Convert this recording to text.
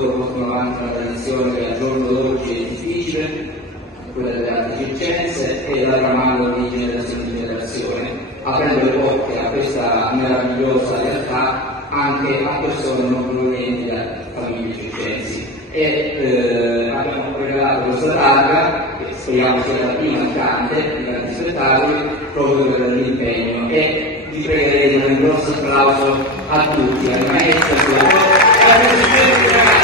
loro portano avanti una tradizione che al giorno d'oggi è difficile, quella delle arti circense, e la tramando di generazione in generazione, aprendo le porte a questa meravigliosa realtà anche a persone non provenienti da famiglie circensi. E abbiamo regalato questa targa, che speriamo sia la prima di tanti spettacoli, proprio per l'impegno, e vi pregherei di dare un grosso applauso a tutti, ai maestri, alla Presidente.